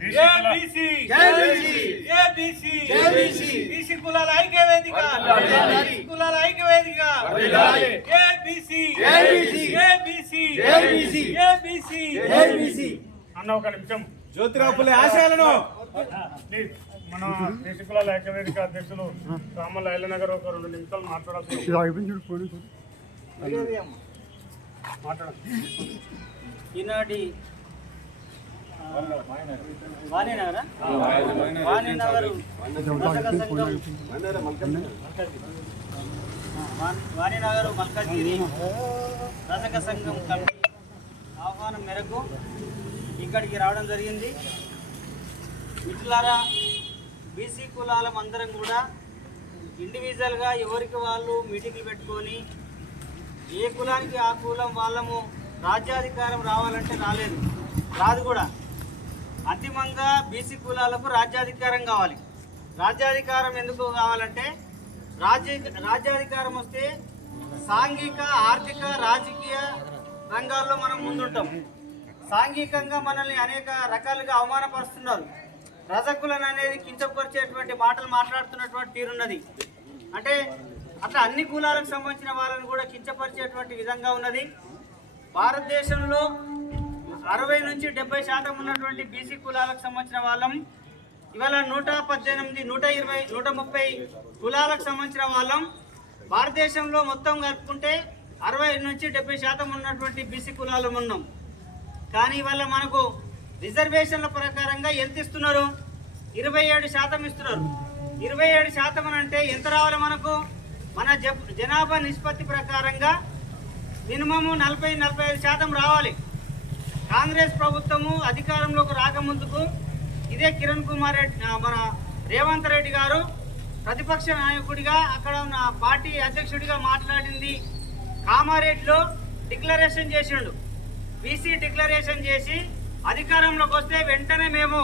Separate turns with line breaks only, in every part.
ABC ABC BC కులాల ఐక్య వేదిక కులాల ఐక్య వేదిక ఏబీసీ ఏబీసీ ఏబీసీ
అన్న ఒక నిమిషం.
జ్యోతిరావు పులే ఆశయాలను
ప్లీజ్ మన దేశ కులాల ఏకవేదిక అధ్యక్షులు రామల్ల ఐలనగర్ ఒక రెండు నిమిషాలు మాట్లాడాలి.
ఈనాటి వాణినగరా? మల్కాజ్గిరి. రజక సంఘం కమిటీ ఆహ్వానం మేరకు ఇక్కడికి రావడం జరిగింది. మిత్రులారా బీసీ కులాలం అందరం కూడా ఇండివిజువల్గా ఎవరికి వాళ్ళు మీటింగ్లు పెట్టుకొని ఏ కులానికి ఆ కులం వాళ్ళము రాజ్యాధికారం రావాలంటే రాలేదు. రాదు కూడా. అంతిమంగా బీసీ కులాలకు రాజ్యాధికారం కావాలి. రాజ్యాధికారం ఎందుకు కావాలంటే రాజ్య రాజ్యాధికారం వస్తే సాంఘిక ఆర్థిక రాజకీయ రంగాల్లో మనం ముందుంటాం. సాంఘికంగా మనల్ని అనేక రకాలుగా అవమానపరుస్తున్నారు. రజకులను అనేది కించపరిచేటువంటి మాటలు మాట్లాడుతున్నటువంటి తీరున్నది. అంటే అట్లా అన్ని కులాలకు సంబంధించిన వాళ్ళని కూడా కించపరిచేటువంటి విధంగా ఉన్నది. భారతదేశంలో అరవై నుంచి డెబ్బై శాతం ఉన్నటువంటి బీసీ కులాలకు సంబంధించిన వాళ్ళం. ఇవాళ నూట పద్దెనిమిది నూట ఇరవై నూట ముప్పై కులాలకు సంబంధించిన వాళ్ళం. భారతదేశంలో మొత్తం కలుపుకుంటే అరవై నుంచి డెబ్బై శాతం ఉన్నటువంటి బీసీ కులాలు ఉన్నాం. కానీ ఇవాళ మనకు రిజర్వేషన్ల ప్రకారంగా ఎంత ఇస్తున్నారు? ఇరవై ఏడు శాతం ఇస్తున్నారు. ఇరవై ఏడు శాతం అంటే ఎంత రావాలి మనకు? మన జబ్- జనాభా నిష్పత్తి ప్రకారంగా మినిమము నలభై నలభై ఐదు శాతం రావాలి. కాంగ్రెస్ ప్రభుత్వము అధికారంలోకి రాకముందుకు ఇదే కిరణ్ కుమార్ రెడ్డి మన రేవంత్ రెడ్డి గారు ప్రతిపక్ష నాయకుడిగా అక్కడ ఉన్న పార్టీ అధ్యక్షుడిగా మాట్లాడింది. కామారెడ్డిలో డిక్లరేషన్ చేసిండు. బీసీ డిక్లరేషన్ చేసి అధికారంలోకి వస్తే వెంటనే మేము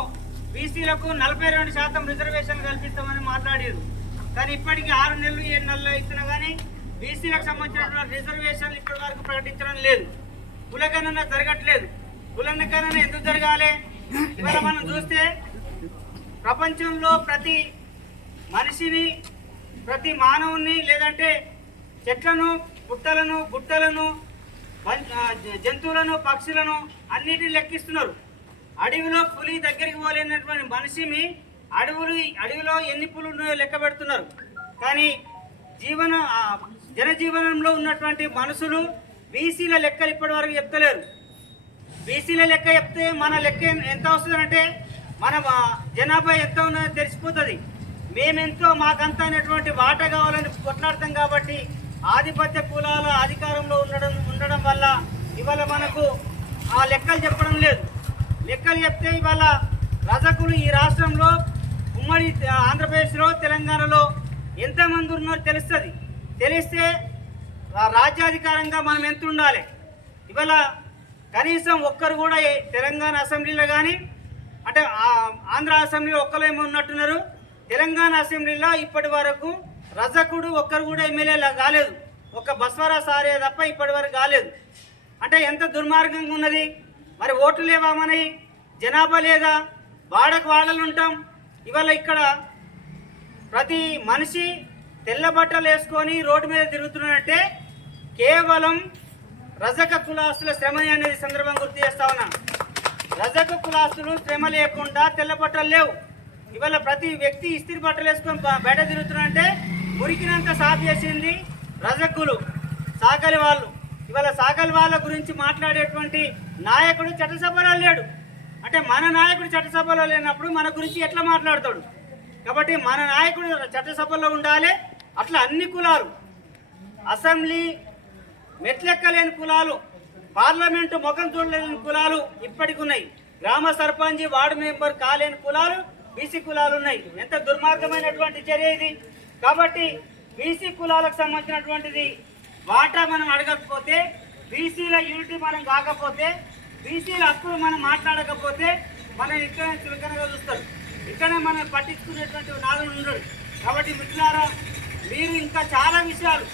బీసీలకు నలభై రెండు శాతం రిజర్వేషన్ కల్పిస్తామని మాట్లాడారు. కానీ ఇప్పటికీ ఆరు నెలలు ఏడు నెలలు ఇస్తున్నా కానీ బీసీలకు సంబంధించిన రిజర్వేషన్లు ఇప్పటి వరకు ప్రకటించడం లేదు. కులగణన జరగట్లేదు. కులగణన ఎందుకు జరగాలి? ఇవాళ మనం చూస్తే ప్రపంచంలో ప్రతి మనిషిని ప్రతి మానవుని లేదంటే చెట్లను పుట్టలను గుట్టలను జంతువులను పక్షులను అన్నిటిని లెక్కిస్తున్నారు. అడవిలో పులి దగ్గరికి పోలేనటువంటి మనిషిని అడవులు అడవిలో ఎన్ని పులు ఉన్నాయో లెక్క పెడుతున్నారు. కానీ జీవన జనజీవనంలో ఉన్నటువంటి మనుషులు బీసీల లెక్కలు ఇప్పటి వరకు చెప్తలేరు. బీసీల లెక్క చెప్తే మన లెక్క ఎంత వస్తుందంటే మన జనాభా ఎంత ఉన్నదో తెలిసిపోతుంది. మేమెంతో మాకంత అనేటువంటి వాట కావాలని కొట్లాడతాం కాబట్టి ఆధిపత్య కులాల అధికారంలో ఉండడం ఉండడం వల్ల ఇవాళ మనకు ఆ లెక్కలు చెప్పడం లేదు. లెక్కలు చెప్తే ఇవాళ రజకులు ఈ రాష్ట్రంలో ఉమ్మడి ఆంధ్రప్రదేశ్లో తెలంగాణలో ఎంతమంది ఉన్నారో తెలుస్తుంది. తెలిస్తే రాజ్యాధికారంగా మనం ఎంత ఉండాలి ఇవాళ కనీసం ఒక్కరు కూడా తెలంగాణ అసెంబ్లీలో కానీ అంటే ఆంధ్ర అసెంబ్లీలో ఒక్కరు ఏమో ఉన్నట్టున్నారు. తెలంగాణ అసెంబ్లీలో ఇప్పటి వరకు రజకుడు ఒక్కరు కూడా ఎమ్మెల్యేలా కాలేదు. ఒక్క బస్వరా సారే తప్ప ఇప్పటి వరకు కాలేదు. అంటే ఎంత దుర్మార్గంగా ఉన్నది. మరి ఓట్లు లేవా మనవి జనాభా లేదా? వాడకు వాడలు ఉంటాం. ఇవాళ ఇక్కడ ప్రతి మనిషి తెల్ల బట్టలు వేసుకొని రోడ్డు మీద తిరుగుతున్నాడంటే కేవలం రజక కులాస్తుల శ్రమ అనేది సందర్భం గుర్తు చేస్తా ఉన్నా. రజక కులాస్తులు శ్రమ లేకుండా తెల్ల బట్టలు లేవు. ఇవాళ ప్రతి వ్యక్తి ఇస్త్రీ బట్టలు వేసుకొని బయట తిరుగుతున్నాడంటే మురికినంత సాఫ్ చేసింది రజకులు సాకలి వాళ్ళు. ఇవాళ సాకలి వాళ్ళ గురించి మాట్లాడేటువంటి నాయకుడు చట్టసభలో లేడు. అంటే మన నాయకుడు చట్టసభలో లేనప్పుడు మన గురించి ఎట్లా మాట్లాడతాడు? కాబట్టి మన నాయకుడు చట్టసభలో ఉండాలి. అట్లా అన్ని కులాలు అసెంబ్లీ మెట్లెక్కలేని కులాలు పార్లమెంటు ముఖం చూడలేని కులాలు ఇప్పటికి ఉన్నాయి. గ్రామ సర్పంచ్ వార్డు మెంబర్ కాలేని కులాలు బీసీ కులాలు ఉన్నాయి. ఎంత దుర్మార్గమైనటువంటి చర్య ఇది? కాబట్టి బీసీ కులాలకు సంబంధించినటువంటిది వాటా మనం అడగకపోతే బీసీల యూనిటీ మనం కాకపోతే బీసీల హక్కులు మనం మాట్లాడకపోతే మనం ఇక్కడనే చులకనగా చూస్తారు. ఇక్కడనే మనం పట్టించుకునేటువంటి నాలుగు ఉండడు కాబట్టి మిత్రులారా మీరు ఇంకా చాలా విషయాలు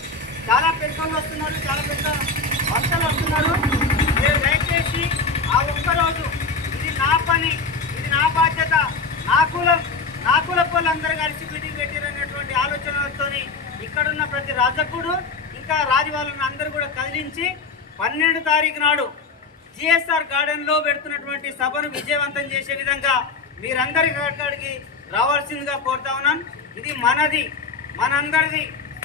చాలా పెద్దలు వస్తున్నారు చాలా పెద్ద వంటలు వస్తున్నారు. మీరు దయచేసి ఆ ఒక్కరోజు ఇది నా పని ఇది నా బాధ్యత కులం నా కుల వాళ్ళందరూ కలిసి మీటింగ్ పెట్టారనేటువంటి ఆలోచనలతో ఇక్కడున్న ప్రతి రజకుడు ఇంకా రాజు వాళ్ళని అందరూ కూడా కదిలించి పన్నెండు తారీఖు నాడు జిఎస్ఆర్ గార్డెన్లో పెడుతున్నటువంటి సభను విజయవంతం చేసే విధంగా మీరందరి అక్కడికి రావాల్సిందిగా కోరుతా ఉన్నాను. ఇది మనది మనందరిది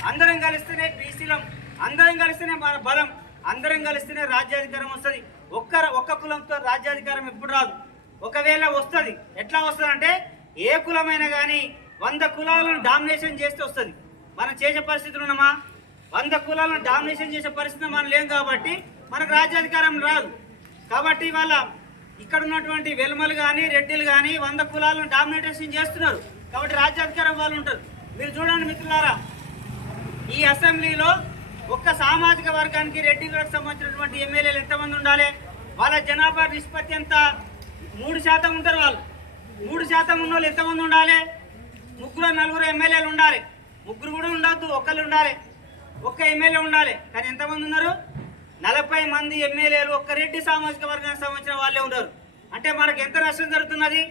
అందరం కలిస్తేనే బీసీలం అందరం కలిస్తేనే మన బలం అందరం కలిస్తేనే రాజ్యాధికారం వస్తుంది. ఒక్క ఒక్క కులంతో రాజ్యాధికారం ఎప్పుడు రాదు. ఒకవేళ వస్తుంది ఎట్లా వస్తుంది అంటే ఏ కులమైనా కానీ వంద కులాలను డామినేషన్ చేస్తే వస్తుంది. మనం చేసే పరిస్థితులు ఉన్నామా? వంద కులాలను డామినేషన్ చేసే పరిస్థితి మనం లేం కాబట్టి మనకు రాజ్యాధికారం రాదు. కాబట్టి వాళ్ళ ఇక్కడ ఉన్నటువంటి వెల్మలు కానీ రెడ్డిలు కానీ వంద కులాలను డామినేటేషన్ చేస్తున్నారు. కాబట్టి రాజ్యాధికారం వాళ్ళు ఉంటారు. మీరు చూడండి మిత్రులారా ఈ అసెంబ్లీలో ఒక్క సామాజిక వర్గానికి రెడ్డిలకు సంబంధించినటువంటి ఎమ్మెల్యేలు ఎంతమంది ఉండాలి? వాళ్ళ జనాభా నిష్పత్తి ఎంత? మూడు శాతం ఉంటారు వాళ్ళు. మూడు శాతం ఉన్న వాళ్ళు ఎంతమంది ఉండాలి? ముగ్గురు నలుగురు ఎమ్మెల్యేలు ఉండాలి. ముగ్గురు కూడా ఉండొద్దు ఒక్కరు ఉండాలి. ఒక్క ఎమ్మెల్యే ఉండాలి. కానీ ఎంతమంది ఉన్నారు? నలభై మంది ఎమ్మెల్యేలు ఒక్క రెడ్డి సామాజిక వర్గానికి సంబంధించిన వాళ్ళే ఉన్నారు. అంటే మనకు ఎంత నష్టం జరుగుతున్నది?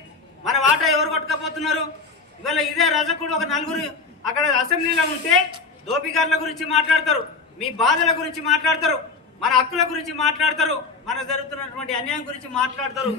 మన వాటా ఎవరు కొట్టుకపోతున్నారు? ఇవాళ ఇదే రజకుడు ఒక నలుగురు అక్కడ అసెంబ్లీలో ఉంటే దోపిగారుల గురించి మాట్లాడతారు మీ బాధల గురించి మాట్లాడతారు మన హక్కుల గురించి మాట్లాడతారు మన జరుగుతున్నటువంటి అన్యాయం గురించి మాట్లాడతారు.